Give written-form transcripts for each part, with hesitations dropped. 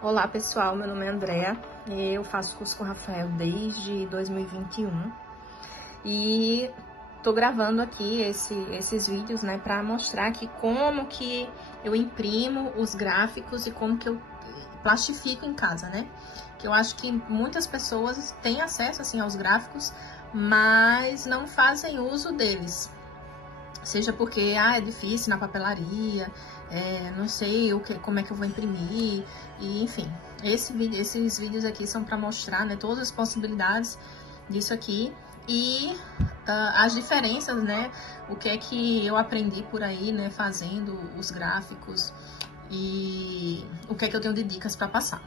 Olá pessoal, meu nome é Andrea, eu faço curso com o Rafael desde 2021 e tô gravando aqui esses vídeos, né, para mostrar aqui como que eu imprimo os gráficos e como que eu plastifico em casa, né? Que eu acho que muitas pessoas têm acesso assim aos gráficos, mas não fazem uso deles. Seja porque é difícil na papelaria, não sei como é que eu vou imprimir, e enfim. Esses vídeos aqui são para mostrar, né, todas as possibilidades disso aqui e as diferenças, né, o que é que eu aprendi por aí, né, fazendo os gráficos e o que é que eu tenho de dicas para passar,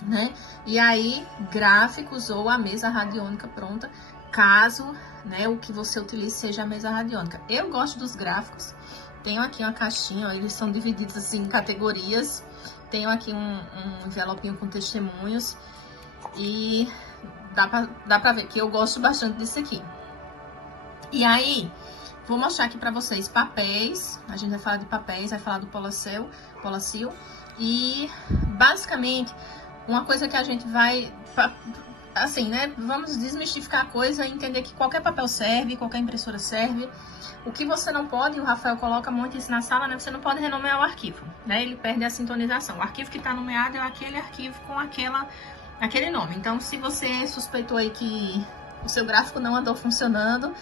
né? E aí, gráficos ou a mesa radiônica pronta, caso, né, o que você utilize seja a mesa radiônica. Eu gosto dos gráficos. Tenho aqui uma caixinha, ó, eles são divididos assim em categorias. Tenho aqui um envelopinho com testemunhos e dá pra ver que eu gosto bastante disso aqui. E aí, vou mostrar aqui pra vocês papéis. A gente vai falar de papéis, vai falar do Polacil. E, basicamente, uma coisa que a gente vai, assim, né, vamos desmistificar a coisa e entender que qualquer papel serve, qualquer impressora serve. O que você não pode, o Rafael coloca muito isso na sala, né, você não pode renomear o arquivo, né, ele perde a sintonização. O arquivo que está nomeado é aquele arquivo com aquele nome. Então, se você suspeitou aí que o seu gráfico não andou funcionando,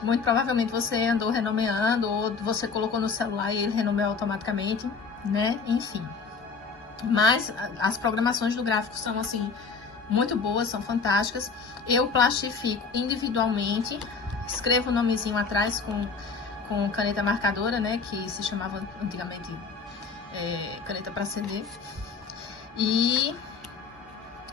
muito provavelmente você andou renomeando ou você colocou no celular e ele renomeou automaticamente, né, enfim. Mas as programações do gráfico são, assim, muito boas, são fantásticas. Eu plastifico individualmente, escrevo o nomezinho atrás com caneta marcadora, né, que se chamava antigamente caneta para CD. E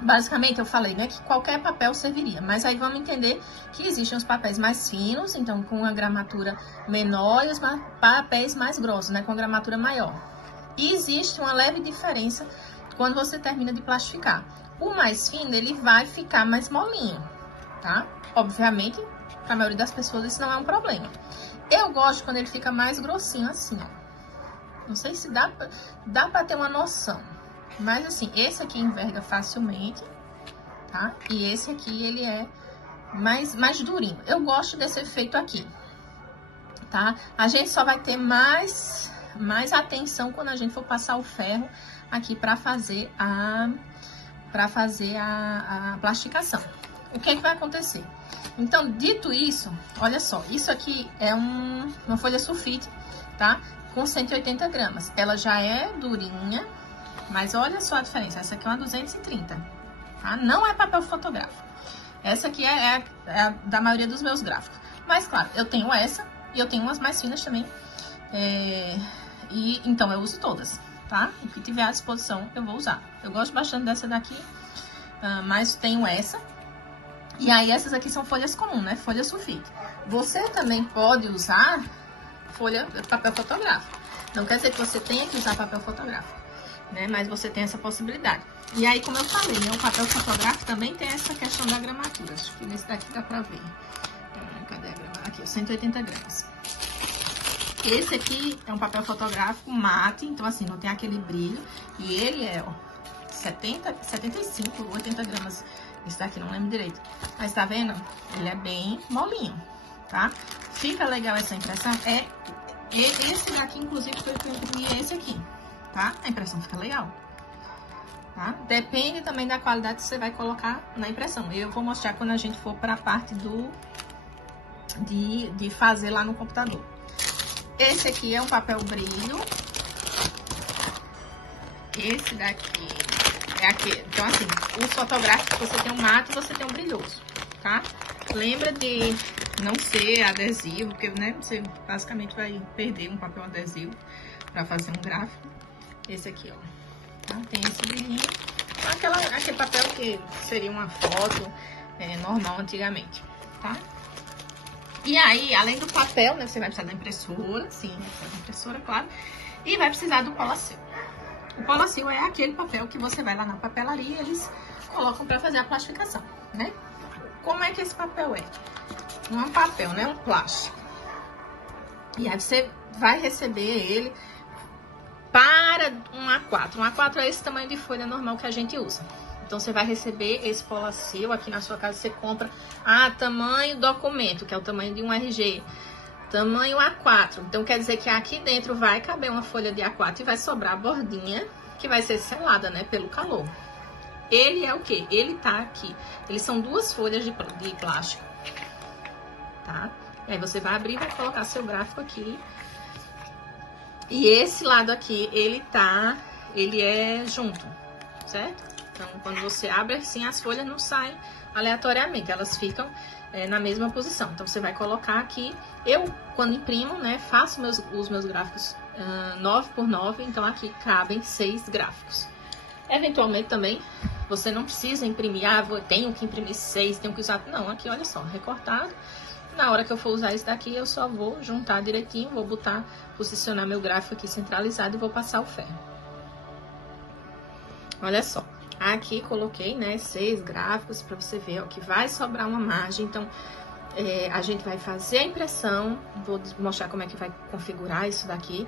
basicamente eu falei, né, que qualquer papel serviria, mas aí vamos entender que existem os papéis mais finos, então com a gramatura menor, e os papéis mais grossos, né, com a gramatura maior. E existe uma leve diferença quando você termina de plastificar. O mais fino, ele vai ficar mais molinho, tá? Obviamente, para a maioria das pessoas isso não é um problema. Eu gosto quando ele fica mais grossinho assim, ó. Não sei se dá pra ter uma noção. Mas assim, esse aqui enverga facilmente, tá? E esse aqui, ele é mais durinho. Eu gosto desse efeito aqui, tá? A gente só vai ter mais atenção quando a gente for passar o ferro aqui para fazer a plastificação. O que é que vai acontecer? Então, dito isso, olha só, isso aqui é uma folha sulfite, tá? Com 180 gramas. Ela já é durinha, mas olha só a diferença. Essa aqui é uma 230, tá? Não é papel fotográfico. Essa aqui é a da maioria dos meus gráficos. Mas, claro, eu tenho essa e eu tenho umas mais finas também. E então eu uso todas, tá? O que tiver à disposição eu vou usar. Eu gosto bastante dessa daqui, mas tenho essa. E aí essas aqui são folhas comuns, né? Folha sulfite. Você também pode usar papel fotográfico. Não quer dizer que você tenha que usar papel fotográfico, né? Mas você tem essa possibilidade. E aí, como eu falei, né? O papel fotográfico também tem essa questão da gramatura. Acho que nesse daqui dá pra ver. Cadê a gramatura? Aqui, 180 gramas. Esse aqui é um papel fotográfico mate, então assim, não tem aquele brilho. E ele é, ó, 75, 80 gramas. Esse daqui não lembro direito. Mas tá vendo? Ele é bem molinho, tá? Fica legal essa impressão. Esse daqui, inclusive, foi que eu imprimi esse aqui, tá? A impressão fica legal, tá? Depende também da qualidade que você vai colocar na impressão. Eu vou mostrar quando a gente for pra parte de fazer lá no computador. Esse aqui é um papel brilho. Esse daqui é aquele. Então, assim, os fotográficos, você tem um mate e você tem um brilhoso, tá? Lembra de não ser adesivo, porque, né, você basicamente vai perder um papel adesivo pra fazer um gráfico. Esse aqui, ó, tá? Tem esse brilhinho. Aquele papel que seria uma foto normal antigamente, tá? E aí, além do papel, né, você vai precisar da impressora, sim, vai precisar da impressora, claro, e vai precisar do Polacil. O Polacil é aquele papel que você vai lá na papelaria e eles colocam para fazer a plastificação, né? Como é que esse papel é? Não é um papel, né? É um plástico. E aí você vai receber ele para um A4. Um A4 é esse tamanho de folha normal que a gente usa. Então, você vai receber esse Polacil aqui na sua casa. Você compra tamanho documento, que é o tamanho de um RG. Tamanho A4. Então, quer dizer que aqui dentro vai caber uma folha de A4 e vai sobrar a bordinha, que vai ser selada, né, pelo calor. Ele é o quê? Ele tá aqui. Eles são duas folhas de plástico, tá? E aí, você vai abrir e vai colocar seu gráfico aqui. E esse lado aqui, ele é junto, certo? Então, quando você abre assim, as folhas não saem aleatoriamente, elas ficam na mesma posição. Então, você vai colocar aqui. Eu, quando imprimo, né, faço os meus gráficos 9 por 9, então aqui cabem 6 gráficos. Eventualmente também, você não precisa imprimir, tenho que imprimir 6, tenho que usar... Não, aqui, olha só, recortado. Na hora que eu for usar isso daqui, eu só vou juntar direitinho, vou posicionar meu gráfico aqui centralizado e vou passar o ferro. Olha só. Aqui coloquei, né, 6 gráficos para você ver, ó, que vai sobrar uma margem. Então, a gente vai fazer a impressão, vou mostrar como é que vai configurar isso daqui.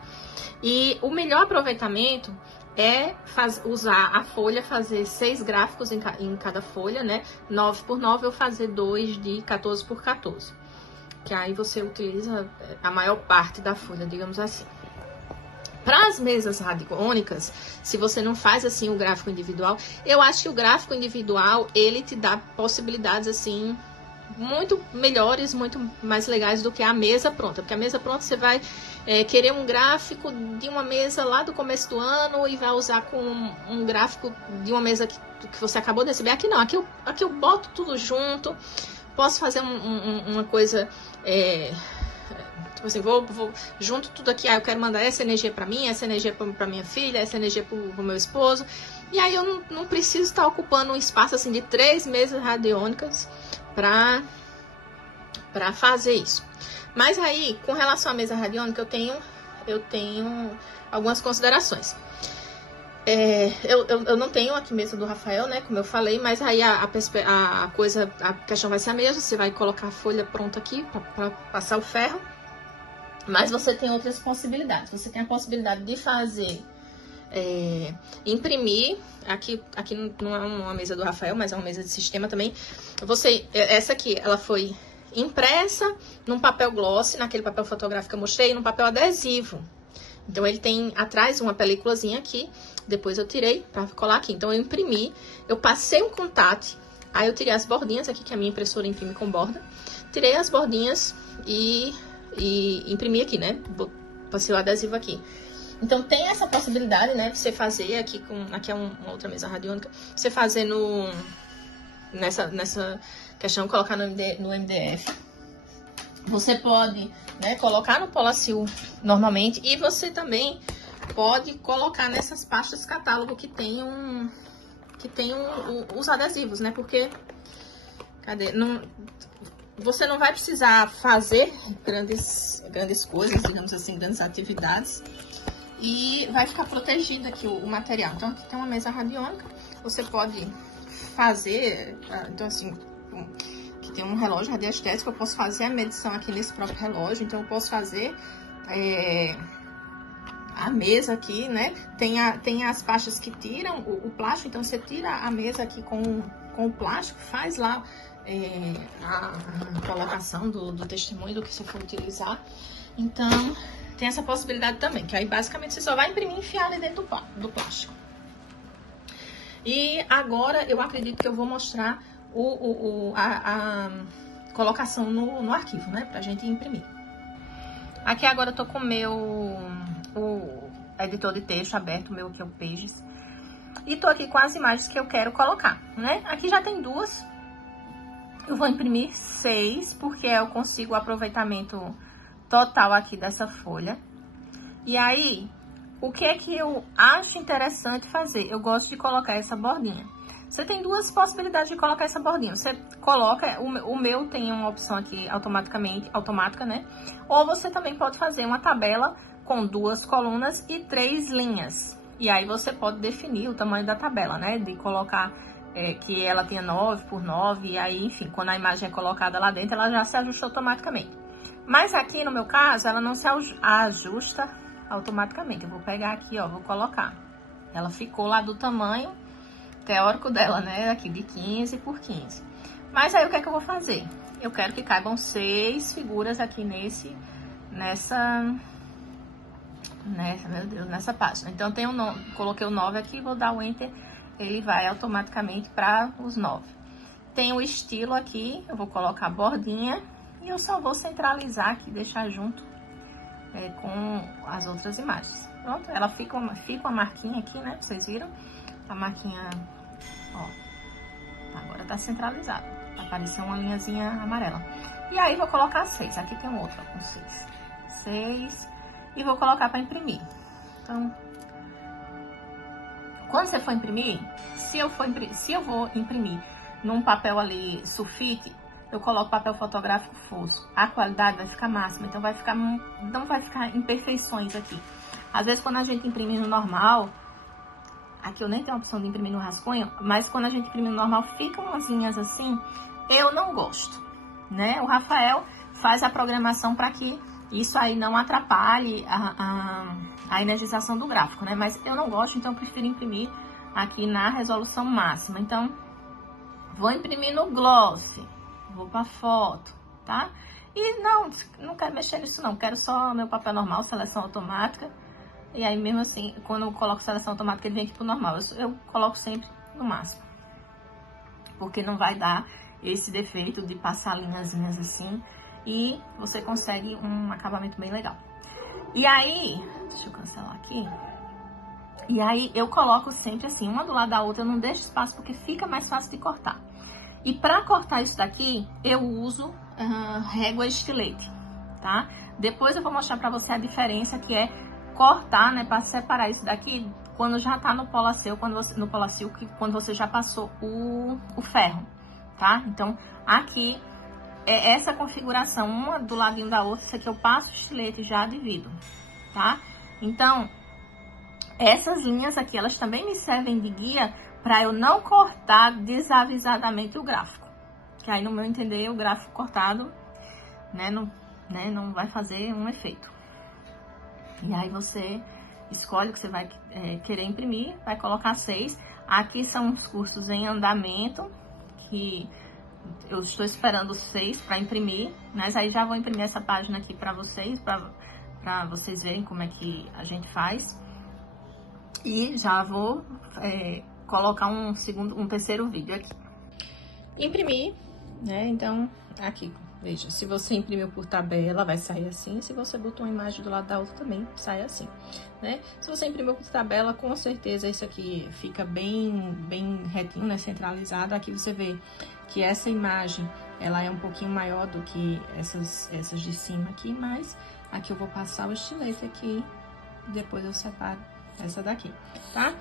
E o melhor aproveitamento é usar a folha, fazer 6 gráficos em cada folha, né, 9 por 9, eu fazer 2 de 14 por 14. Que aí você utiliza a maior parte da folha, digamos assim. Para as mesas radiônicas, se você não faz assim o gráfico individual, eu acho que o gráfico individual, ele te dá possibilidades assim muito melhores, muito mais legais do que a mesa pronta. Porque a mesa pronta você vai querer um gráfico de uma mesa lá do começo do ano e vai usar com um gráfico de uma mesa que você acabou de receber. Aqui não, aqui eu boto tudo junto, posso fazer uma coisa... Tipo assim, vou junto tudo aqui, eu quero mandar essa energia pra mim, essa energia pra minha filha, essa energia pro meu esposo. E aí eu não preciso estar ocupando um espaço assim de 3 mesas radiônicas pra fazer isso. Mas aí, com relação à mesa radiônica, eu tenho algumas considerações. Eu não tenho aqui mesa do Rafael, né, como eu falei, mas aí a questão vai ser a mesma. Você vai colocar a folha pronta aqui pra passar o ferro. Mas você tem outras possibilidades. Você tem a possibilidade de fazer, imprimir. Aqui não é uma mesa do Rafael, mas é uma mesa de sistema também. Essa aqui, ela foi impressa num papel gloss, naquele papel fotográfico que eu mostrei, num papel adesivo. Então, ele tem atrás uma películazinha aqui. Depois eu tirei pra colar aqui. Então, eu imprimi, eu passei um contato. Aí, eu tirei as bordinhas aqui, que a minha impressora imprime com borda. Tirei as bordinhas e imprimir aqui, né? Passei o adesivo aqui. Então, tem essa possibilidade, né? De você fazer aqui é uma outra mesa radiônica. Você fazer nessa questão, colocar no MDF. Você pode, né, colocar no Polacil normalmente. E você também pode colocar nessas pastas catálogo que tem os adesivos, né? Porque, você não vai precisar fazer grandes coisas, digamos assim, grandes atividades. E vai ficar protegido aqui o material. Então, aqui tem uma mesa radiônica. Você pode fazer, então assim, que tem um relógio radiestésico. Eu posso fazer a medição aqui nesse próprio relógio. Então, eu posso fazer a mesa aqui, né? Tem as pastas que tiram o plástico. Então, você tira a mesa aqui com o plástico, faz lá a colocação do testemunho do que você for utilizar. Então, tem essa possibilidade também, que aí basicamente você só vai imprimir e enfiar ali dentro do plástico. E agora eu acredito que eu vou mostrar a colocação no arquivo, né, pra gente imprimir. Aqui agora eu tô com o editor de texto aberto, o meu aqui é o Pages. E tô aqui com as imagens que eu quero colocar, né? Aqui já tem 2. Eu vou imprimir 6, porque eu consigo o aproveitamento total aqui dessa folha. E aí, o que é que eu acho interessante fazer? Eu gosto de colocar essa bordinha. Você tem 2 possibilidades de colocar essa bordinha. Você coloca, o meu tem uma opção aqui automática, né? Ou você também pode fazer uma tabela com 2 colunas e 3 linhas. E aí, você pode definir o tamanho da tabela, né? De colocar que ela tenha 9 por 9. E aí, enfim, quando a imagem é colocada lá dentro, ela já se ajusta automaticamente. Mas aqui, no meu caso, ela não se ajusta automaticamente. Eu vou pegar aqui, ó, vou colocar. Ela ficou lá do tamanho teórico dela, né? Aqui de 15 por 15. Mas aí o que é que eu vou fazer? Eu quero que caibam 6 figuras aqui nessa, meu Deus, nessa página. Então tem coloquei o 9 aqui, vou dar o Enter, ele vai automaticamente para os 9. Tem o estilo aqui, eu vou colocar a bordinha e eu só vou centralizar aqui, deixar junto com as outras imagens. Pronto, ela fica uma marquinha aqui, né? Vocês viram? A marquinha, ó, agora tá centralizada. Apareceu uma linhazinha amarela. E aí vou colocar 6. Aqui tem outra com 6. 6. E vou colocar para imprimir. Então, quando você for imprimir, se eu vou imprimir num papel ali sulfite, eu coloco papel fotográfico fosco. A qualidade vai ficar máxima, então não vai ficar imperfeições aqui. Às vezes quando a gente imprime no normal, aqui eu nem tenho a opção de imprimir no rascunho, mas quando a gente imprime no normal, ficam umas linhas assim, eu não gosto, né? O Rafael faz a programação para que isso aí não atrapalhe a energização do gráfico, né? Mas eu não gosto, então eu prefiro imprimir aqui na resolução máxima. Então, vou imprimir no gloss, vou para foto, tá? E não quero mexer nisso não, quero só meu papel normal, seleção automática. E aí mesmo assim, quando eu coloco seleção automática, ele vem aqui pro normal. Eu coloco sempre no máximo, porque não vai dar esse defeito de passar linhazinhas assim. E você consegue um acabamento bem legal. E aí, deixa eu cancelar aqui. E aí eu coloco sempre assim, uma do lado da outra, eu não deixo espaço porque fica mais fácil de cortar. E pra cortar isso daqui, eu uso régua estilete, tá? Depois eu vou mostrar pra você a diferença que é cortar, né, para separar isso daqui quando já tá no polacil, quando você já passou o ferro, tá? Então, aqui é essa configuração, uma do ladinho da outra, isso aqui eu passo o estilete e já divido, tá? Então, essas linhas aqui, elas também me servem de guia para eu não cortar desavisadamente o gráfico. Que aí, no meu entender, o gráfico cortado, não vai fazer um efeito. E aí você escolhe o que você vai querer imprimir, vai colocar 6. Aqui são os cursos em andamento, que eu estou esperando 6 para imprimir, mas aí já vou imprimir essa página aqui para vocês verem como é que a gente faz. E já vou colocar um terceiro vídeo aqui. Imprimir, né? Então, aqui, veja, se você imprimiu por tabela, vai sair assim. Se você botou uma imagem do lado da outra, também sai assim, né? Se você imprimiu por tabela, com certeza isso aqui fica bem retinho, né? Centralizado. Aqui você vê que essa imagem, ela é um pouquinho maior do que essas de cima aqui, mas aqui eu vou passar o estilete aqui, depois eu separo essa daqui, tá?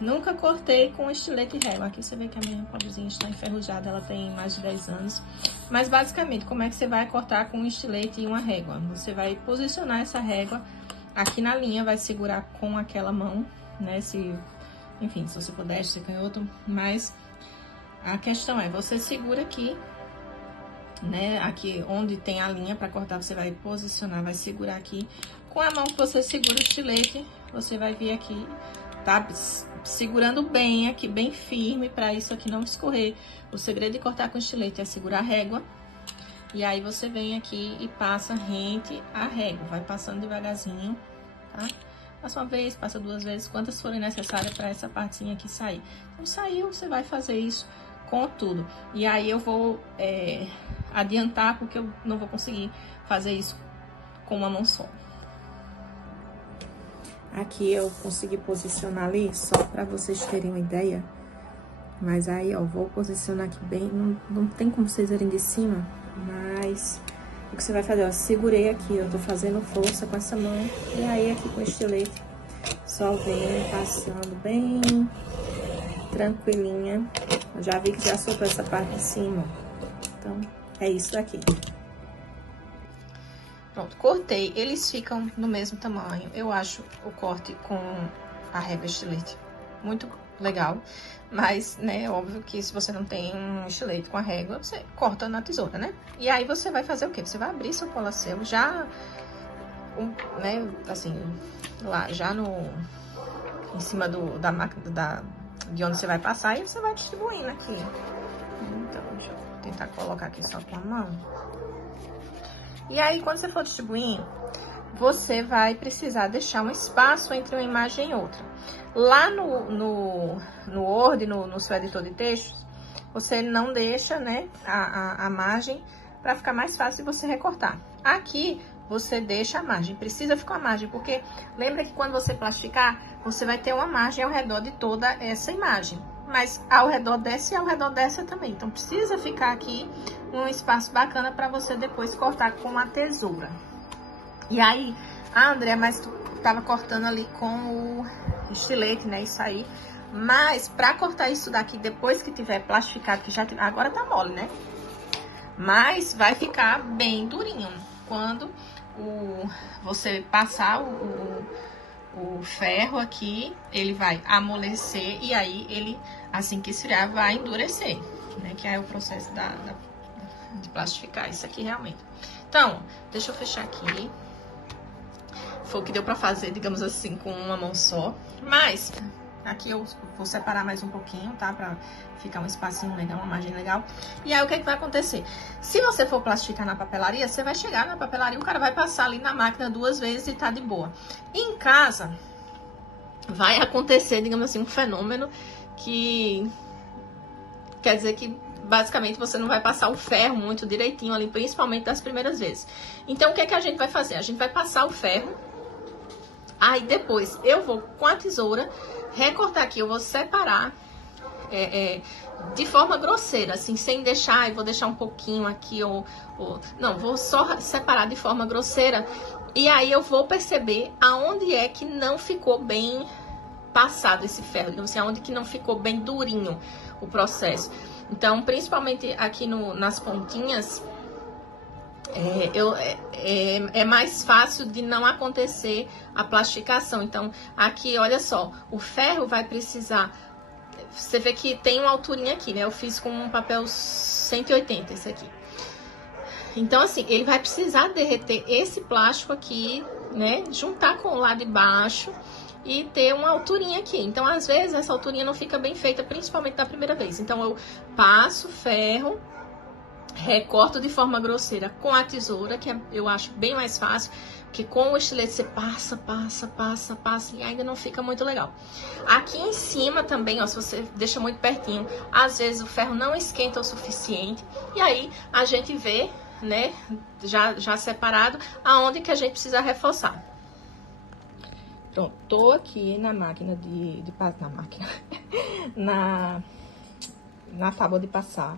Nunca cortei com estilete e régua. Aqui você vê que a minha podzinha está enferrujada, ela tem mais de 10 anos. Mas basicamente, como é que você vai cortar com um estilete e uma régua? Você vai posicionar essa régua aqui na linha, vai segurar com aquela mão, né? Enfim, se você puder, se canhoto, mas a questão é, você segura aqui, né? Aqui onde tem a linha para cortar, você vai posicionar, vai segurar aqui. Com a mão que você segura o estilete, você vai vir aqui, tá? Segurando bem aqui, bem firme, para isso aqui não escorrer. O segredo de cortar com estilete é segurar a régua. E aí você vem aqui e passa rente a régua. Vai passando devagarzinho, tá? Passa uma vez, passa 2 vezes, quantas forem necessárias para essa partezinha aqui sair. Então, saiu, você vai fazer isso com tudo. E aí eu vou adiantar, porque eu não vou conseguir fazer isso com uma mão só. Aqui eu consegui posicionar ali, só para vocês terem uma ideia. Mas aí, ó, vou posicionar aqui bem, não tem como vocês verem de cima, mas o que você vai fazer, ó, segurei aqui, eu tô fazendo força com essa mão, e aí aqui com o estilete, só vem passando bem tranquilinha. Eu já vi que já soltou essa parte de cima, então é isso daqui. Pronto, cortei, eles ficam no mesmo tamanho. Eu acho o corte com a régua estilete muito legal, mas, né, óbvio que se você não tem um estilete com a régua, você corta na tesoura, né? E aí você vai fazer o quê? Você vai abrir seu polacel, já né, assim, lá já em cima da máquina, de onde você vai passar, e você vai distribuindo aqui. Então, deixa eu tentar colocar aqui só com a mão. E aí, quando você for distribuindo, você vai precisar deixar um espaço entre uma imagem e outra. Lá no Word, no seu editor de textos, você não deixa, né, a margem para ficar mais fácil de você recortar. Aqui, você deixa a margem, precisa ficar a margem, porque lembra que quando você plasticar, você vai ter uma margem ao redor de toda essa imagem, mas ao redor dessa e ao redor dessa também. Então, precisa ficar aqui um espaço bacana para você depois cortar com a tesoura. E aí, André, mas tu tava cortando ali com o estilete, né, isso aí. Mas, pra cortar isso daqui, depois que tiver plastificado, que já tiver, agora tá mole, né? Mas vai ficar bem durinho. Quando você passar o ferro aqui, ele vai amolecer e aí ele, assim que esfriar, vai endurecer, né? Que é o processo de plastificar isso aqui realmente. Então, deixa eu fechar aqui. Foi o que deu pra fazer, digamos assim, com uma mão só. Mas aqui eu vou separar mais um pouquinho, tá? Pra ficar um espacinho legal, uma margem legal. E aí, o que é que vai acontecer? Se você for plastificar na papelaria, você vai chegar na papelaria, o cara vai passar ali na máquina 2 vezes e tá de boa. Em casa, vai acontecer, digamos assim, um fenômeno que quer dizer que basicamente você não vai passar o ferro muito direitinho ali, principalmente das primeiras vezes. Então, o que é que a gente vai fazer? A gente vai passar o ferro, aí depois eu vou com a tesoura recortar aqui, eu vou separar de forma grosseira, assim, sem deixar, eu vou deixar um pouquinho aqui, não, vou só separar de forma grosseira, e aí eu vou perceber aonde é que não ficou bem passado esse ferro, digamos assim, aonde que não ficou bem durinho o processo. Então, principalmente aqui nas pontinhas, é mais fácil de não acontecer a plastificação. Então, aqui, olha só, o ferro vai precisar... Você vê que tem uma alturinha aqui, né? Eu fiz com um papel 180, esse aqui. Então, assim, ele vai precisar derreter esse plástico aqui, né? Juntar com o lado de baixo e ter uma alturinha aqui. Então, às vezes, essa alturinha não fica bem feita, principalmente da primeira vez. Então, eu passo ferro, recorto de forma grosseira com a tesoura, que eu acho bem mais fácil, porque com o estilete você passa e ainda não fica muito legal. Aqui em cima também, ó, se você deixa muito pertinho, às vezes o ferro não esquenta o suficiente, e aí a gente vê, né, já separado, aonde que a gente precisa reforçar. Pronto, tô aqui na máquina na tábua de passar.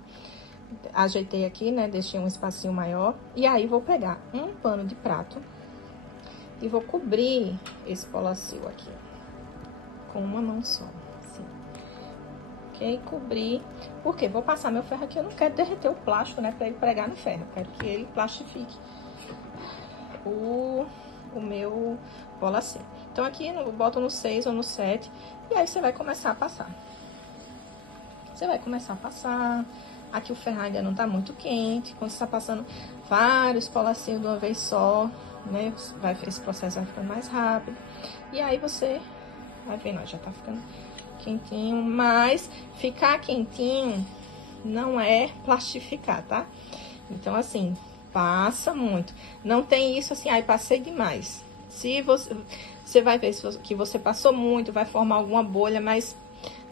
Ajeitei aqui, né, deixei um espacinho maior, e aí vou pegar um pano de prato e vou cobrir esse polacil aqui, ó, com uma mão só, assim. Ok? Cobrir. Por quê? Vou passar meu ferro aqui, eu não quero derreter o plástico, né, pra ele pregar no ferro, eu quero que ele plastifique o meu polacil. Então, aqui eu boto no 6 ou no 7, e aí você vai começar a passar. Você vai começar a passar. Aqui o ferro ainda não tá muito quente. Quando você tá passando vários polacinhos de uma vez só, né? Esse processo vai ficando mais rápido. E aí você vai vendo, ó, já tá ficando quentinho. Mas ficar quentinho não é plastificar, tá? Então, assim, passa muito. Não tem isso assim, ai, passei demais. Se você vai ver que você passou muito, vai formar alguma bolha, mas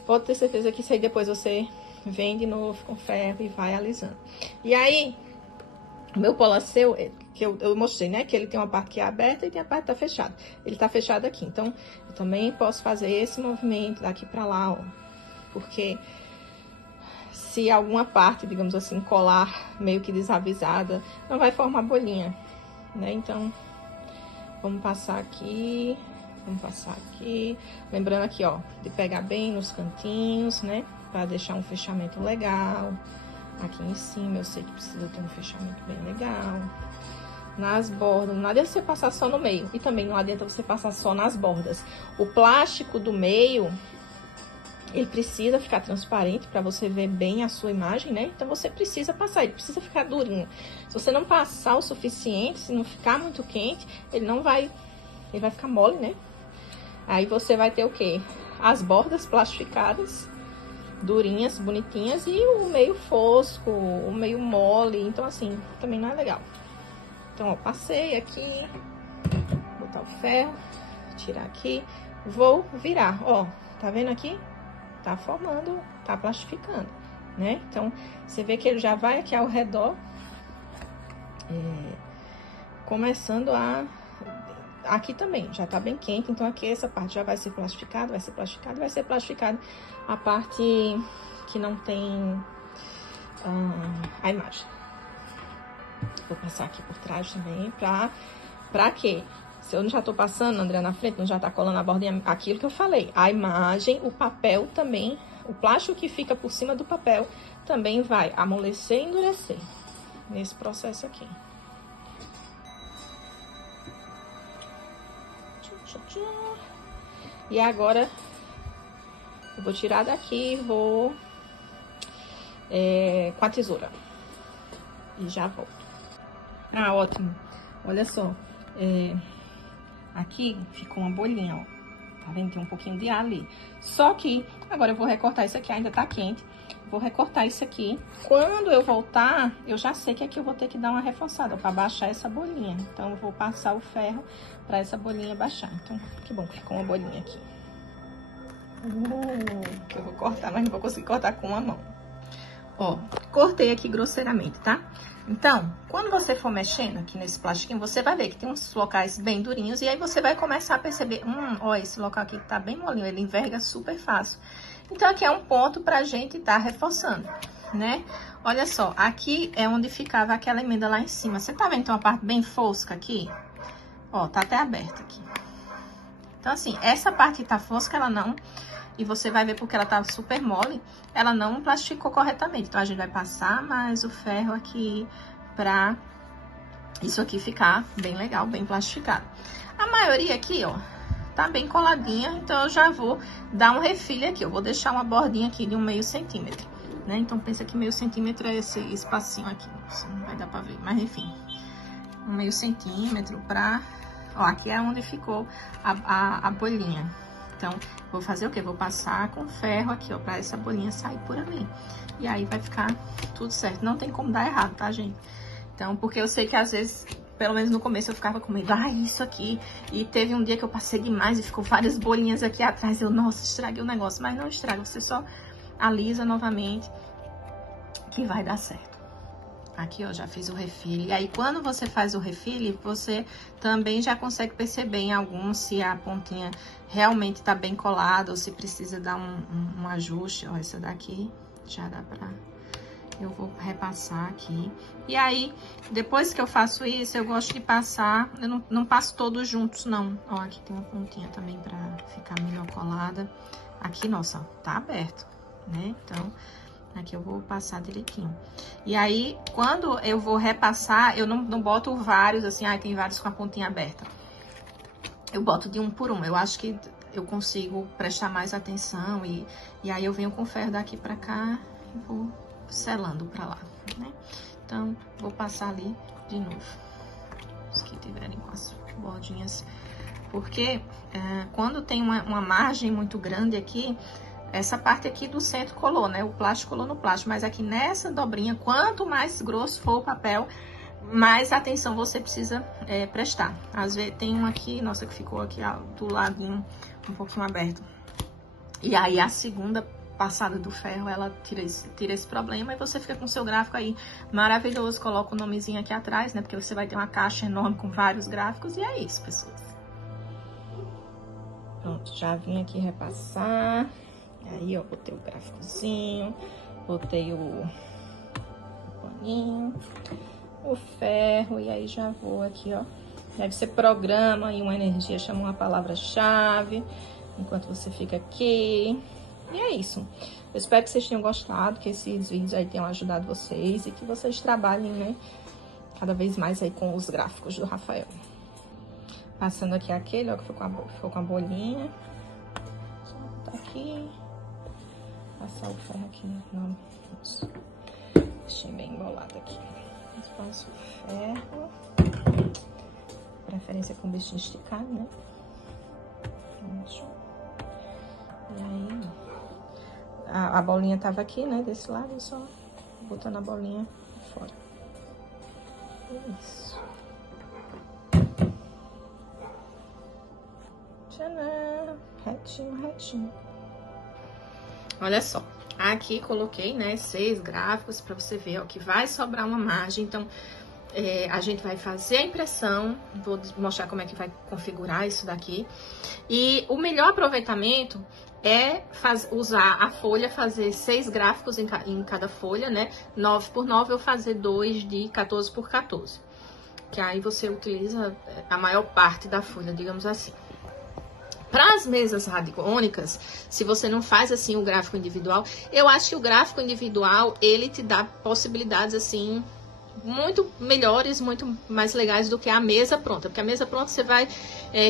pode ter certeza que isso aí depois você vem de novo com ferro e vai alisando. E aí, o meu polacil, que eu mostrei, né? Que ele tem uma parte que é aberta e tem a parte que tá fechada. Ele tá fechado aqui. Então, eu também posso fazer esse movimento daqui pra lá, ó. Porque se alguma parte, digamos assim, colar meio que desavisada, não vai formar bolinha, né? Então, vamos passar aqui. Vamos passar aqui. Lembrando aqui, ó, de pegar bem nos cantinhos, né? Pra deixar um fechamento legal. Aqui em cima eu sei que precisa ter um fechamento bem legal. Nas bordas, não adianta você passar só no meio. E também não adianta você passar só nas bordas. O plástico do meio, ele precisa ficar transparente para você ver bem a sua imagem, né? Então, você precisa passar, ele precisa ficar durinho. Se você não passar o suficiente, se não ficar muito quente, ele vai ficar mole, né? Aí, você vai ter o quê? As bordas plastificadas, durinhas, bonitinhas, e o meio fosco, o meio mole. Então, assim, também não é legal. Então, ó, passei aqui, botar o ferro, tirar aqui, vou virar, ó, tá vendo aqui? Tá formando, tá plastificando, né? Então, você vê que ele já vai aqui ao redor, começando a... Aqui também, já tá bem quente, então aqui essa parte já vai ser plastificada, vai ser plastificada, vai ser plastificada a parte que não tem a imagem. Vou passar aqui por trás também, pra quê? Se eu já tô passando, André, na frente, não já tá colando a bordinha, aquilo que eu falei. A imagem, o papel também, o plástico que fica por cima do papel também vai amolecer e endurecer nesse processo aqui. E agora, eu vou tirar daqui, vou com a tesoura. E já volto. Ah, ótimo. Olha só. Aqui ficou uma bolinha, ó. Tá vendo? Tem um pouquinho de ar ali. Só que, agora eu vou recortar isso aqui, ainda tá quente. Vou recortar isso aqui. Quando eu voltar, eu já sei que aqui eu vou ter que dar uma reforçada, ó, pra baixar essa bolinha. Então, eu vou passar o ferro pra essa bolinha baixar. Então, que bom que ficou uma bolinha aqui. Que eu vou cortar, mas não vou conseguir cortar com uma mão. Ó, cortei aqui grosseiramente, tá? Então, quando você for mexendo aqui nesse plastiquinho, você vai ver que tem uns locais bem durinhos. E aí, você vai começar a perceber, ó, esse local aqui tá bem molinho, ele enverga super fácil. Então, aqui é um ponto pra gente tá reforçando, né? Olha só, aqui é onde ficava aquela emenda lá em cima. Você tá vendo que tem uma parte bem fosca aqui? Ó, tá até aberta aqui. Então, assim, essa parte que tá fosca, ela não... E você vai ver porque ela tá super mole, ela não plastificou corretamente. Então, a gente vai passar mais o ferro aqui pra isso aqui ficar bem legal, bem plastificado. A maioria aqui, ó, tá bem coladinha, então eu já vou dar um refilho aqui. Eu vou deixar uma bordinha aqui de 1/2 centímetro, né? Então, pensa que 1/2 centímetro é esse espacinho aqui. Nossa, não vai dar pra ver, mas enfim. 1/2 centímetro pra... Ó, aqui é onde ficou a bolinha. Então, vou fazer o quê? Vou passar com ferro aqui, ó, pra essa bolinha sair por ali. E aí, vai ficar tudo certo. Não tem como dar errado, tá, gente? Então, porque eu sei que às vezes, pelo menos no começo, eu ficava com medo. Ah, isso aqui. E teve um dia que eu passei demais e ficou várias bolinhas aqui atrás. Eu, nossa, estraguei o negócio. Mas não estraga, você só alisa novamente que vai dar certo. Aqui, ó, já fiz o refile. E aí, quando você faz o refile, você também já consegue perceber em alguns se a pontinha realmente tá bem colada ou se precisa dar um ajuste. Ó, essa daqui já dá pra... Eu vou repassar aqui. E aí, depois que eu faço isso, eu gosto de passar... Eu não passo todos juntos, não. Ó, aqui tem uma pontinha também pra ficar melhor colada. Aqui, nossa, tá aberto, né? Então... Aqui eu vou passar direitinho. E aí, quando eu vou repassar, eu não boto vários, assim, tem vários com a pontinha aberta. Eu boto de um por um. Eu acho que eu consigo prestar mais atenção e aí eu venho com o ferro daqui pra cá e vou selando pra lá, né? Então, vou passar ali de novo. Os que tiverem com as bordinhas. Porque quando tem uma margem muito grande aqui... Essa parte aqui do centro colou, né? O plástico colou no plástico. Mas aqui nessa dobrinha, quanto mais grosso for o papel, mais atenção você precisa prestar. Às vezes tem um aqui, nossa, que ficou aqui do ladinho um pouquinho aberto. E aí a segunda passada do ferro, ela tira esse problema. E você fica com o seu gráfico aí maravilhoso. Coloca o nomezinho aqui atrás, né? Porque você vai ter uma caixa enorme com vários gráficos. E é isso, pessoas. Pronto, já vim aqui repassar. Aí, ó, botei o gráficozinho, botei o paninho, o ferro, e aí já vou aqui, ó. Deve ser programa e uma energia, chama uma palavra-chave, enquanto você fica aqui. E é isso. Eu espero que vocês tenham gostado, que esses vídeos aí tenham ajudado vocês e que vocês trabalhem, né, cada vez mais aí com os gráficos do Rafael. Passando aqui aquele, ó, que ficou com a bolinha. Só botar aqui. passar o ferro aqui, não. Isso. Deixei bem embolado aqui. Passo o ferro. Preferência com o bichinho esticado, né? E aí, a bolinha tava aqui, né? Desse lado, só botando a bolinha fora. Isso. Tcharam! Retinho, retinho. Olha só. Aqui coloquei, né, 6 gráficos pra você ver, ó, que vai sobrar uma margem. Então, a gente vai fazer a impressão, vou mostrar como é que vai configurar isso daqui. E o melhor aproveitamento é usar a folha, fazer 6 gráficos em cada folha, né? 9 por 9, eu fazer 2 de 14 por 14. Que aí você utiliza a maior parte da folha, digamos assim. Para as mesas radiônicas, se você não faz assim o gráfico individual, eu acho que o gráfico individual, ele te dá possibilidades assim muito melhores, muito mais legais do que a mesa pronta. Porque a mesa pronta você vai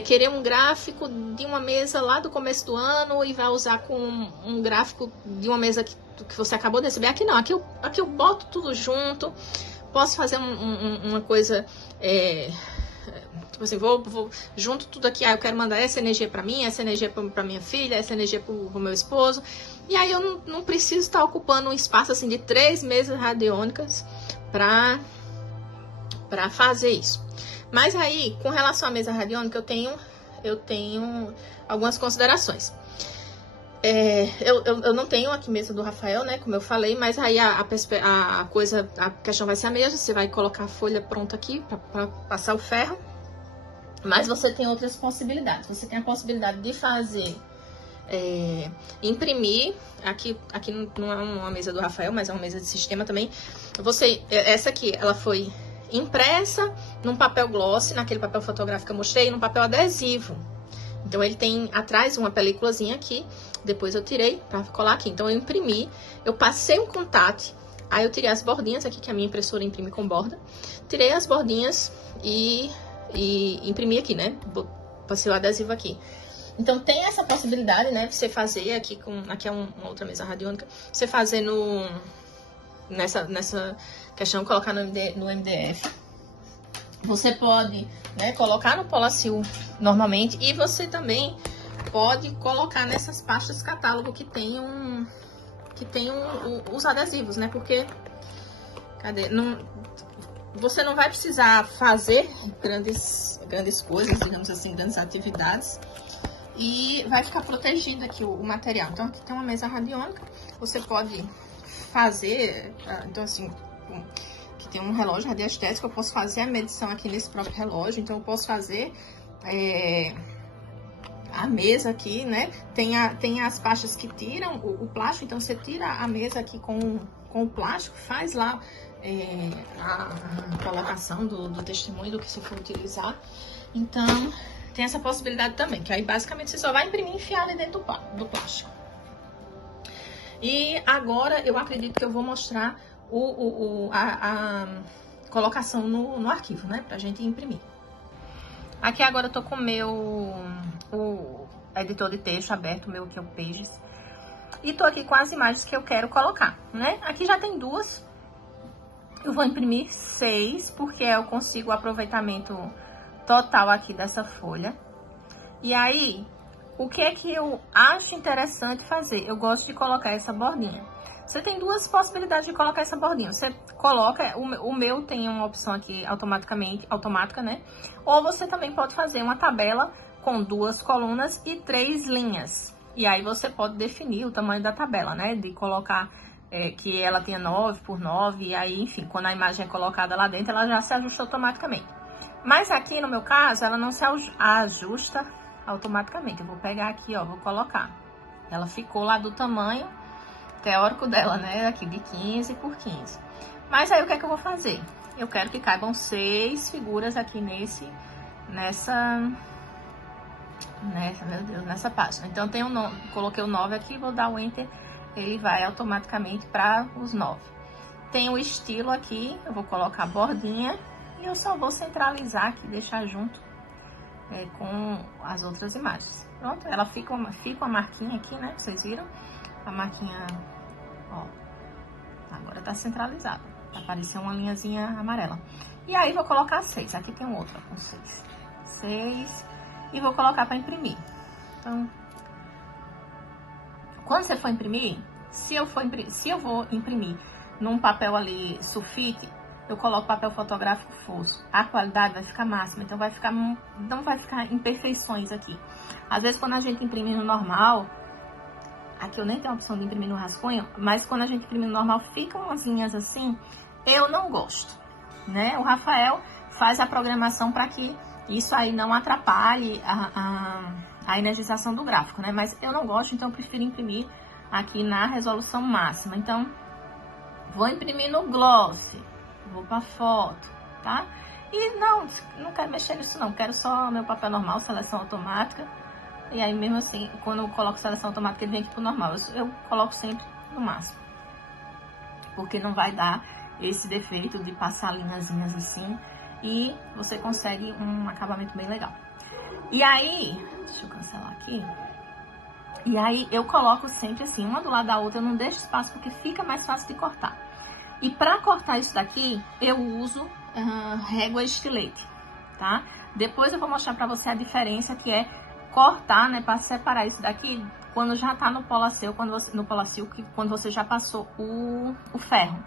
querer um gráfico de uma mesa lá do começo do ano e vai usar com um gráfico de uma mesa que você acabou de receber. Aqui não, aqui eu boto tudo junto, posso fazer uma coisa... Tipo assim, vou junto tudo aqui, eu quero mandar essa energia pra mim, essa energia pra minha filha, essa energia pro meu esposo. E aí eu não preciso estar ocupando um espaço assim de 3 mesas radiônicas pra fazer isso. Mas aí, com relação à mesa radiônica, eu tenho algumas considerações. Eu não tenho aqui mesa do Rafael, né, como eu falei, mas aí a questão vai ser a mesma. Você vai colocar a folha pronta aqui pra passar o ferro. Mas você tem outras possibilidades. Você tem a possibilidade de fazer, imprimir. Aqui não é uma mesa do Rafael, mas é uma mesa de sistema também. Essa aqui, ela foi impressa num papel gloss, naquele papel fotográfico que eu mostrei, num papel adesivo. Então, ele tem atrás uma películazinha aqui. Depois eu tirei pra colar aqui. Então, eu imprimi, eu passei um contato. Aí, eu tirei as bordinhas aqui, que a minha impressora imprime com borda. Tirei as bordinhas e imprimi aqui, né? Passei o adesivo aqui. Então, tem essa possibilidade, né? De você fazer aqui é uma outra mesa radiônica. Você fazer nessa questão, colocar no MDF. Você pode, né, colocar no Polacil normalmente. E você também pode colocar nessas pastas catálogo que tem os adesivos, né? Porque, você não vai precisar fazer grandes coisas, digamos assim, grandes atividades. E vai ficar protegido aqui o material. Então, aqui tem uma mesa radiônica. Você pode fazer, então assim, que tem um relógio radiestésico. Eu posso fazer a medição aqui nesse próprio relógio. Então, eu posso fazer a mesa aqui, né? Tem as pastas que tiram o plástico. Então, você tira a mesa aqui com o plástico, faz lá a colocação do testemunho do que você for utilizar. Então, tem essa possibilidade também, que aí basicamente você só vai imprimir e enfiar ali dentro do plástico. E agora eu acredito que eu vou mostrar a colocação no arquivo, né? Pra gente imprimir. Aqui agora eu tô com o editor de texto aberto, o meu aqui é o Pages. E tô aqui com as imagens que eu quero colocar, né? Aqui já tem 2. Eu vou imprimir 6, porque eu consigo o aproveitamento total aqui dessa folha. E aí, o que é que eu acho interessante fazer? Eu gosto de colocar essa bordinha. Você tem 2 possibilidades de colocar essa bordinha. Você coloca, o meu tem uma opção aqui automática, né? Ou você também pode fazer uma tabela com 2 colunas e 3 linhas. E aí você pode definir o tamanho da tabela, né? De colocar que ela tenha 9 por 9. E aí, enfim, quando a imagem é colocada lá dentro, ela já se ajusta automaticamente. Mas aqui, no meu caso, ela não se ajusta automaticamente. Eu vou pegar aqui, ó, vou colocar. Ela ficou lá do tamanho teórico dela, né? Aqui de 15 por 15. Mas aí, o que é que eu vou fazer? Eu quero que caibam 6 figuras aqui nessa página. Então, eu tenho coloquei o 9 aqui, vou dar o Enter, ele vai automaticamente para os 9. Tem o estilo aqui, eu vou colocar a bordinha e eu só vou centralizar aqui, deixar junto com as outras imagens. Pronto, ela fica uma marquinha aqui, né? Vocês viram? a marquinha, ó, agora tá centralizado, tá aparecendo uma linhazinha amarela. E aí vou colocar 6, aqui tem outra com 6, 6, e vou colocar para imprimir. Então, quando você for imprimir, se eu vou imprimir num papel ali sulfite, eu coloco papel fotográfico fosco. A qualidade vai ficar máxima, então não vai ficar imperfeições aqui. Às vezes quando a gente imprime no normal, aqui eu nem tenho a opção de imprimir no rascunho, mas quando a gente imprime no normal, ficam umas linhas assim, eu não gosto, né? O Rafael faz a programação para que isso aí não atrapalhe a energização do gráfico, né? Mas eu não gosto, então eu prefiro imprimir aqui na resolução máxima. Então, vou imprimir no gloss, vou para foto, tá? E não quero mexer nisso não, quero só meu papel normal, seleção automática. E aí mesmo assim, quando eu coloco seleção automática, ele vem aqui pro normal. Eu coloco sempre no máximo, porque não vai dar esse defeito de passar linhazinhas assim. E você consegue um acabamento bem legal. E aí, deixa eu cancelar aqui. E aí eu coloco sempre assim, uma do lado da outra, eu não deixo espaço porque fica mais fácil de cortar. E para cortar isso daqui, eu uso régua estilete, tá? Depois eu vou mostrar para você a diferença que é cortar, né, para separar isso daqui quando já tá no polacil, quando você já passou o ferro,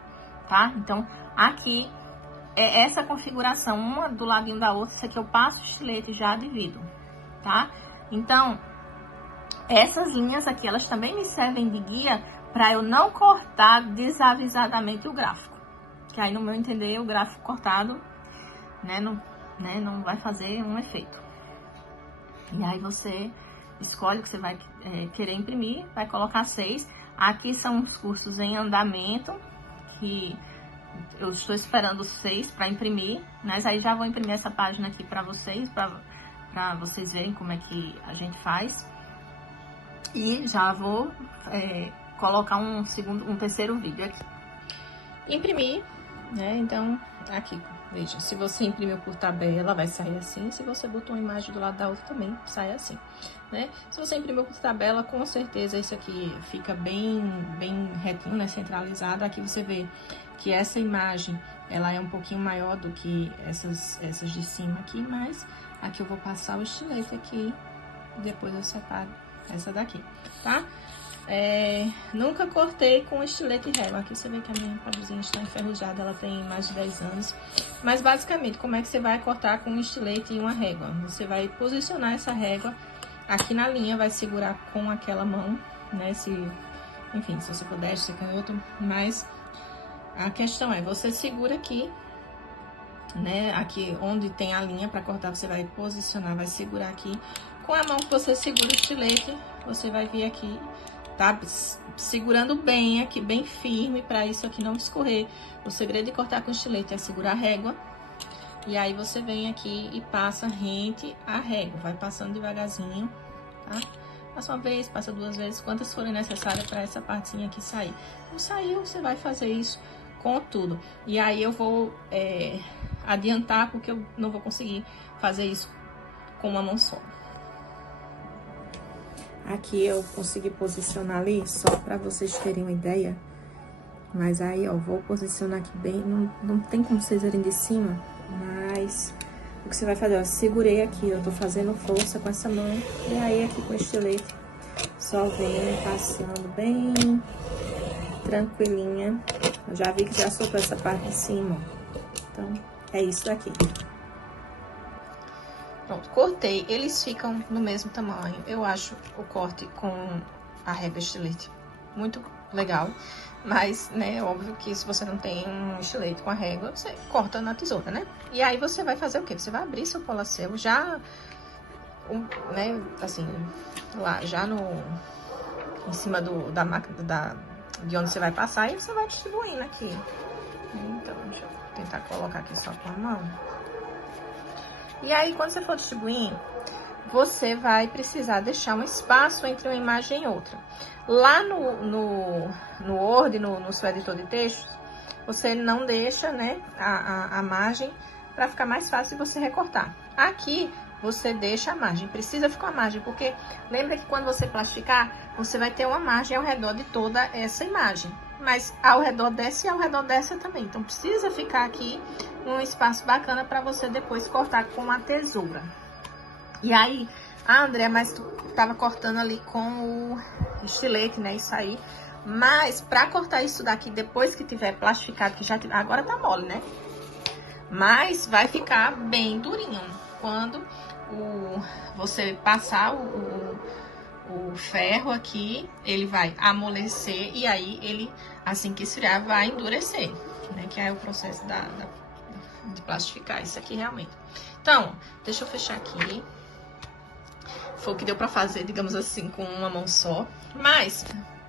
tá? Então, aqui é essa configuração, uma do ladinho da outra, isso aqui eu passo o estilete e já divido, tá? Então, essas linhas aqui, elas também me servem de guia para eu não cortar desavisadamente o gráfico. Que aí, no meu entender, o gráfico cortado, né, não vai fazer um efeito. E aí você escolhe o que você vai querer imprimir, vai colocar 6. Aqui são os cursos em andamento, que eu estou esperando 6 para imprimir, mas aí já vou imprimir essa página aqui para vocês verem como é que a gente faz. E já vou colocar um terceiro vídeo aqui. Imprimir, né? Então, aqui, veja, se você imprimiu por tabela, vai sair assim. Se você botou uma imagem do lado da outra, também sai assim, né? Se você imprimiu por tabela, com certeza isso aqui fica bem retinho, né? Centralizado. Aqui você vê que essa imagem, ela é um pouquinho maior do que essas de cima aqui, mas aqui eu vou passar o estilete aqui, depois eu separo essa daqui, tá? Nunca cortei com estilete e régua. Aqui você vê que a minha paduzinha está enferrujada, ela tem mais de 10 anos. Mas basicamente, como é que você vai cortar com um estilete e uma régua? Você vai posicionar essa régua aqui na linha, vai segurar com aquela mão, né? Enfim, se você puder, se canhoto, mas a questão é, você segura aqui, né? Aqui onde tem a linha para cortar, você vai posicionar, vai segurar aqui. Com a mão que você segura o estilete, você vai vir aqui, tá? Segurando bem aqui, bem firme, para isso aqui não escorrer. O segredo de cortar com estilete é segurar a régua. E aí você vem aqui e passa rente a régua. Vai passando devagarzinho, tá? Passa uma vez, passa 2 vezes, quantas forem necessárias para essa partezinha aqui sair. Não saiu, você vai fazer isso com tudo. E aí eu vou adiantar, porque eu não vou conseguir fazer isso com uma mão só. Aqui eu consegui posicionar ali, só para vocês terem uma ideia. Mas aí, ó, vou posicionar aqui bem, não tem como vocês verem de cima, mas o que você vai fazer, ó, segurei aqui, eu tô fazendo força com essa mão, e aí aqui com o estilete, só vem passando bem tranquilinha. Eu já vi que já soltou essa parte de cima, ó. Então, é isso daqui. Pronto, cortei. Eles ficam no mesmo tamanho. Eu acho o corte com a régua estilete muito legal. Mas, né, óbvio que se você não tem um estilete com a régua, você corta na tesoura, né? E aí você vai fazer o quê? Você vai abrir seu polacel já, né, assim, lá, já em cima da máquina, de onde você vai passar, e você vai distribuindo aqui. Então, deixa eu tentar colocar aqui só com a mão. E aí, quando você for distribuindo, você vai precisar deixar um espaço entre uma imagem e outra. Lá no Word, no seu editor de textos, você não deixa, né, a margem para ficar mais fácil de você recortar. Aqui, você deixa a margem. Precisa ficar a margem, porque lembra que quando você plasticar, você vai ter uma margem ao redor de toda essa imagem. Mas ao redor dessa e ao redor dessa também. Então, precisa ficar aqui um espaço bacana para você depois cortar com a tesoura. E aí, André, mas tu tava cortando ali com o estilete, né? Isso aí. Mas, pra cortar isso daqui, depois que tiver plastificado, que já tiver... Agora tá mole, né? Mas vai ficar bem durinho. Quando você passar o ferro aqui, ele vai amolecer e aí ele, assim que esfriar, vai endurecer, né? Que é o processo de plastificar isso aqui realmente. Então, deixa eu fechar aqui. Foi o que deu pra fazer, digamos assim, com uma mão só. Mas,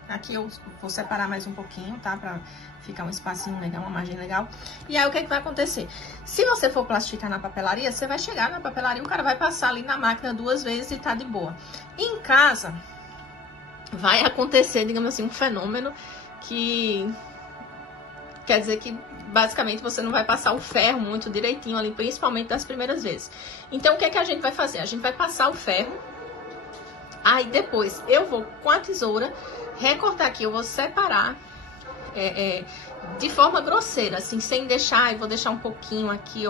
aqui eu vou separar mais um pouquinho, tá? Pra ficar um espacinho legal, uma margem legal. E aí, o que é que vai acontecer? Se você for plastificar na papelaria, você vai chegar na papelaria, o cara vai passar ali na máquina 2 vezes e tá de boa. Em casa, vai acontecer, digamos assim, um fenômeno que quer dizer que, basicamente, você não vai passar o ferro muito direitinho ali, principalmente das primeiras vezes. Então, o que é que a gente vai fazer? A gente vai passar o ferro, aí depois eu vou com a tesoura recortar aqui, eu vou separar de forma grosseira, assim, sem deixar, eu vou deixar um pouquinho aqui,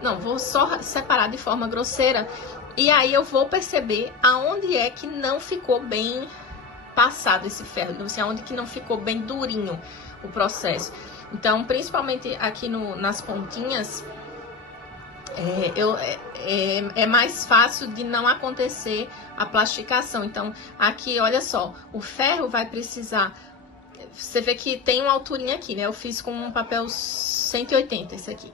não, vou só separar de forma grosseira, e aí eu vou perceber aonde é que não ficou bem passado esse ferro, não sei, aonde que não ficou bem durinho o processo. Então, principalmente aqui nas pontinhas, é mais fácil de não acontecer a plastificação. Então, aqui, olha só, o ferro vai precisar... Você vê que tem uma alturinha aqui, né? Eu fiz com um papel 180, esse aqui.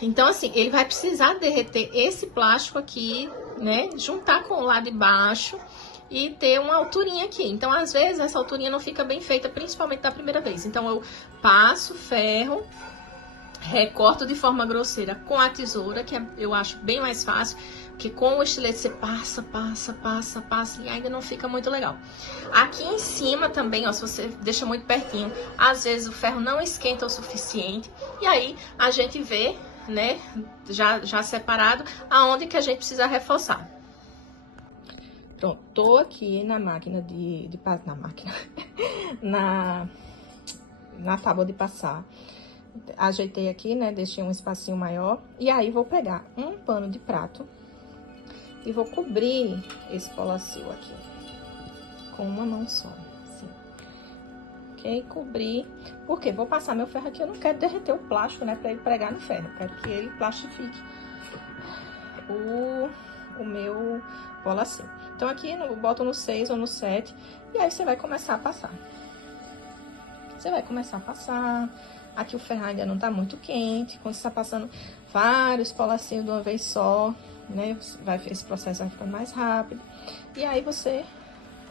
Então, assim, ele vai precisar derreter esse plástico aqui, né? Juntar com o lado de baixo e ter uma alturinha aqui. Então, às vezes, essa alturinha não fica bem feita, principalmente da primeira vez. Então, eu passo ferro, recorto de forma grosseira com a tesoura, que eu acho bem mais fácil, porque com o estilete você passa e ainda não fica muito legal. Aqui em cima também, ó, se você deixa muito pertinho, às vezes o ferro não esquenta o suficiente, e aí a gente vê, né, já separado, aonde que a gente precisa reforçar. Pronto, tô aqui na máquina na tábua de passar. Ajeitei aqui, né, deixei um espacinho maior, e aí vou pegar um pano de prato e vou cobrir esse polacil aqui com uma mão só, assim. Ok? Cobrir. Porque vou passar meu ferro aqui, eu não quero derreter o plástico, né, pra ele pregar no ferro. Eu quero que ele plastifique o meu polacil. Então, aqui eu boto no 6 ou no 7, e aí você vai começar a passar. Você vai começar a passar. Aqui o ferro ainda não tá muito quente. Quando você tá passando vários polacinhos de uma vez só, né? Esse processo vai ficando mais rápido. E aí você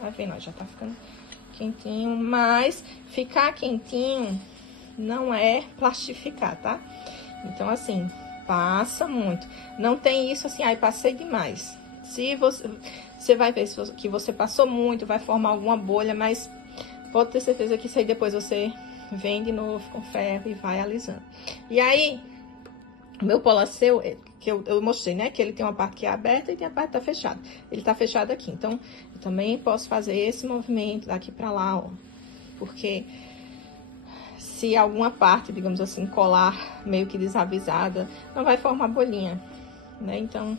vai vendo, ó, já tá ficando quentinho. Mas ficar quentinho não é plastificar, tá? Então, assim, passa muito. Não tem isso assim, ai, passei demais. Se você vai ver que você passou muito, vai formar alguma bolha, mas pode ter certeza que isso aí depois você vem de novo com ferro e vai alisando. E aí, o meu polacil, que eu mostrei, né? Que ele tem uma parte que é aberta e tem a parte que tá fechada. Ele tá fechado aqui. Então, eu também posso fazer esse movimento daqui pra lá, ó. Porque se alguma parte, digamos assim, colar meio que desavisada, não vai formar bolinha, né? Então,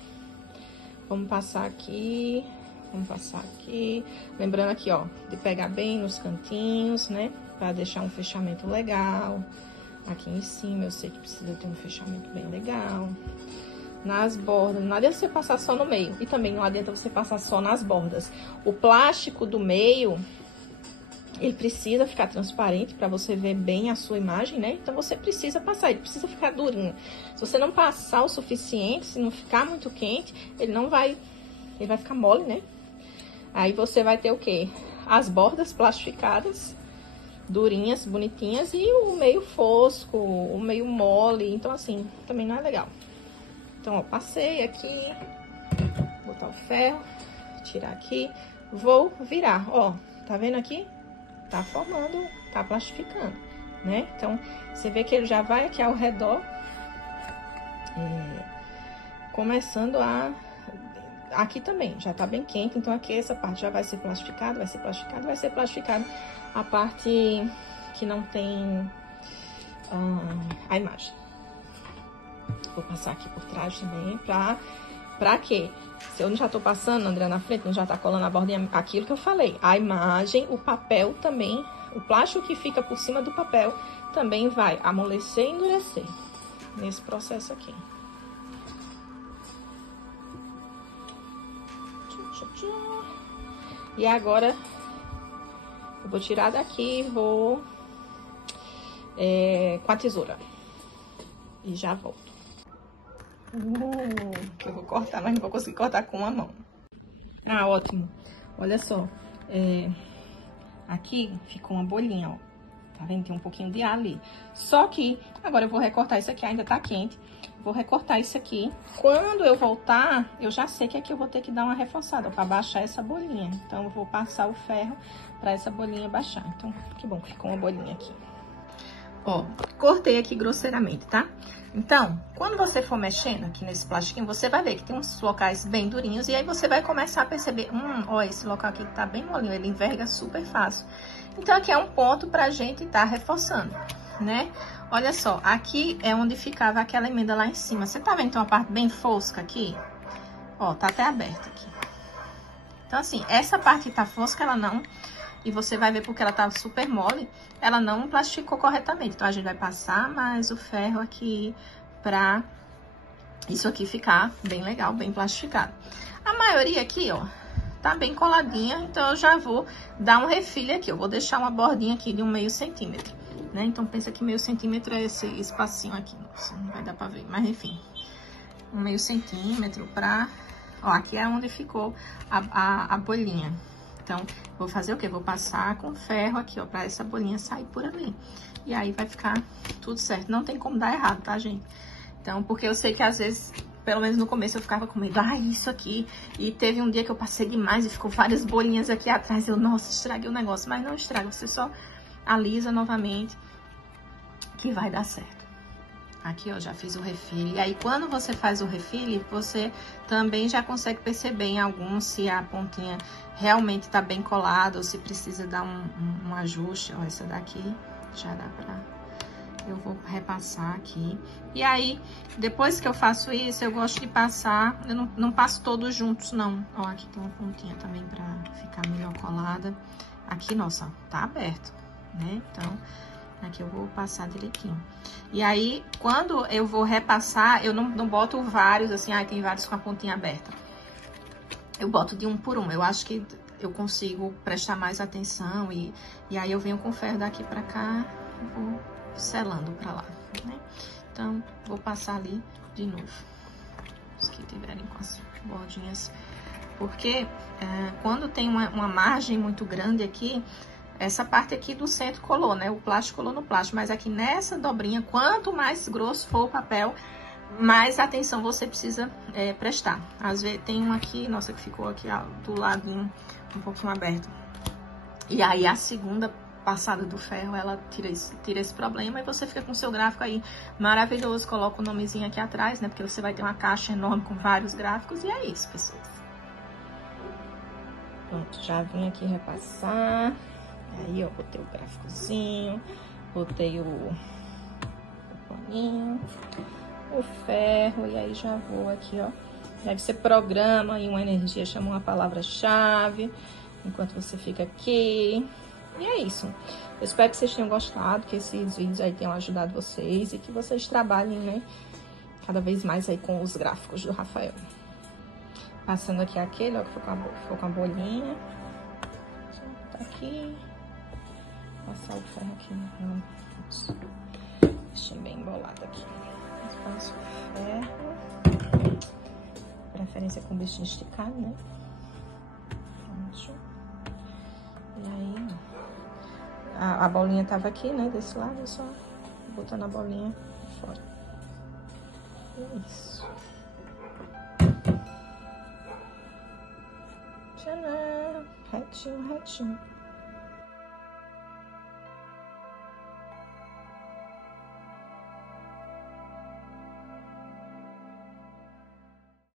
vamos passar aqui. Vamos passar aqui. Lembrando aqui, ó, de pegar bem nos cantinhos, né? Pra deixar um fechamento legal. Aqui em cima, eu sei que precisa ter um fechamento bem legal. Nas bordas, não adianta você passar só no meio. E também não adianta você passar só nas bordas. O plástico do meio, ele precisa ficar transparente pra você ver bem a sua imagem, né? Então, você precisa passar, ele precisa ficar durinho. Se você não passar o suficiente, se não ficar muito quente, ele vai ficar mole, né? Aí, você vai ter o quê? As bordas plastificadas, durinhas, bonitinhas, e o meio fosco, o meio mole. Então, assim, também não é legal. Então, ó, passei aqui, botar o ferro, tirar aqui, vou virar, ó, tá vendo aqui? Tá formando, tá plastificando, né? Então, você vê que ele já vai aqui ao redor, começando a... Aqui também, já tá bem quente, então aqui essa parte já vai ser plastificada, vai ser plastificada, vai ser plastificada a parte que não tem a imagem. Vou passar aqui por trás também, pra quê? Se eu já tô passando, André, na frente, não já tá colando a bordinha, aquilo que eu falei. A imagem, o papel também, o plástico que fica por cima do papel também vai amolecer e endurecer nesse processo aqui. E agora, eu vou tirar daqui e vou com a tesoura. E já volto. Que eu vou cortar, mas não vou conseguir cortar com uma mão. Ah, ótimo. Olha só. Aqui ficou uma bolinha, ó. Tá vendo? Tem um pouquinho de ar ali. Só que, agora eu vou recortar isso aqui, ainda tá quente. Vou recortar isso aqui. Quando eu voltar, eu já sei que aqui eu vou ter que dar uma reforçada, ó, pra baixar essa bolinha. Então, eu vou passar o ferro pra essa bolinha baixar. Então, que bom que ficou uma bolinha aqui. Ó, cortei aqui grosseiramente, tá? Então, quando você for mexendo aqui nesse plastiquinho, você vai ver que tem uns locais bem durinhos. E aí, você vai começar a perceber, ó, esse local aqui tá bem molinho, ele enverga super fácil. Então, aqui é um ponto pra gente tá reforçando, né? Olha só, aqui é onde ficava aquela emenda lá em cima. Você tá vendo que tem uma parte bem fosca aqui? Ó, tá até aberta aqui. Então, assim, essa parte que tá fosca, ela não... E você vai ver porque ela tá super mole, ela não plastificou corretamente. Então, a gente vai passar mais o ferro aqui pra isso aqui ficar bem legal, bem plastificado. A maioria aqui, ó, tá bem coladinha, então eu já vou dar um refilho aqui. Eu vou deixar uma bordinha aqui de 1/2 centímetro, né? Então, pensa que 1/2 centímetro é esse espacinho aqui. Nossa, não vai dar pra ver, mas enfim. 1/2 centímetro pra... Ó, aqui é onde ficou a bolinha. Então, vou fazer o quê? Vou passar com ferro aqui, ó, pra essa bolinha sair por ali. E aí, vai ficar tudo certo. Não tem como dar errado, tá, gente? Então, porque eu sei que às vezes, pelo menos no começo, eu ficava com medo. Ah, isso aqui. E teve um dia que eu passei demais e ficou várias bolinhas aqui atrás. Eu, nossa, estraguei o negócio. Mas não estraga, você só alisa novamente que vai dar certo. Aqui, ó, já fiz o refil. E aí, quando você faz o refil, você também já consegue perceber em alguns se a pontinha realmente tá bem colada ou se precisa dar um ajuste. Ó, essa daqui já dá pra... Eu vou repassar aqui. E aí, depois que eu faço isso, eu gosto de passar... Eu não passo todos juntos, não. Ó, aqui tem uma pontinha também pra ficar melhor colada. Aqui, nossa, tá aberto, né? Então... Aqui eu vou passar direitinho. E aí, quando eu vou repassar, eu não boto vários, assim, tem vários com a pontinha aberta. Eu boto de um por um. Eu acho que eu consigo prestar mais atenção e aí eu venho com o ferro daqui pra cá e vou selando pra lá, né? Então, vou passar ali de novo. Os que tiverem com as bordinhas. Porque quando tem uma margem muito grande aqui... Essa parte aqui do centro colou, né? O plástico colou no plástico. Mas aqui nessa dobrinha, quanto mais grosso for o papel, mais atenção você precisa prestar. Às vezes tem um aqui, nossa, que ficou aqui ó, do ladinho um pouquinho aberto. E aí a segunda passada do ferro, ela tira esse problema. E você fica com o seu gráfico aí maravilhoso. Coloca o nomezinho aqui atrás, né? Porque você vai ter uma caixa enorme com vários gráficos. E é isso, pessoas. Pronto, já vim aqui repassar. Aí, ó, botei o gráficozinho, botei o paninho, o ferro, e aí já vou aqui, ó. Aí você programa em uma energia, chama uma palavra-chave, enquanto você fica aqui. E é isso. Eu espero que vocês tenham gostado, que esses vídeos aí tenham ajudado vocês e que vocês trabalhem, né, cada vez mais aí com os gráficos do Rafael. Passando aqui aquele, ó, que ficou com a bolinha. Tá aqui. Passar o ferro aqui no... Deixei bem embolado aqui. Passo o ferro. Preferência com o bichinho esticado, né? Pronto. E aí, a bolinha tava aqui, né? Desse lado, eu só botando a bolinha fora. Isso. Tcharam! Retinho, retinho.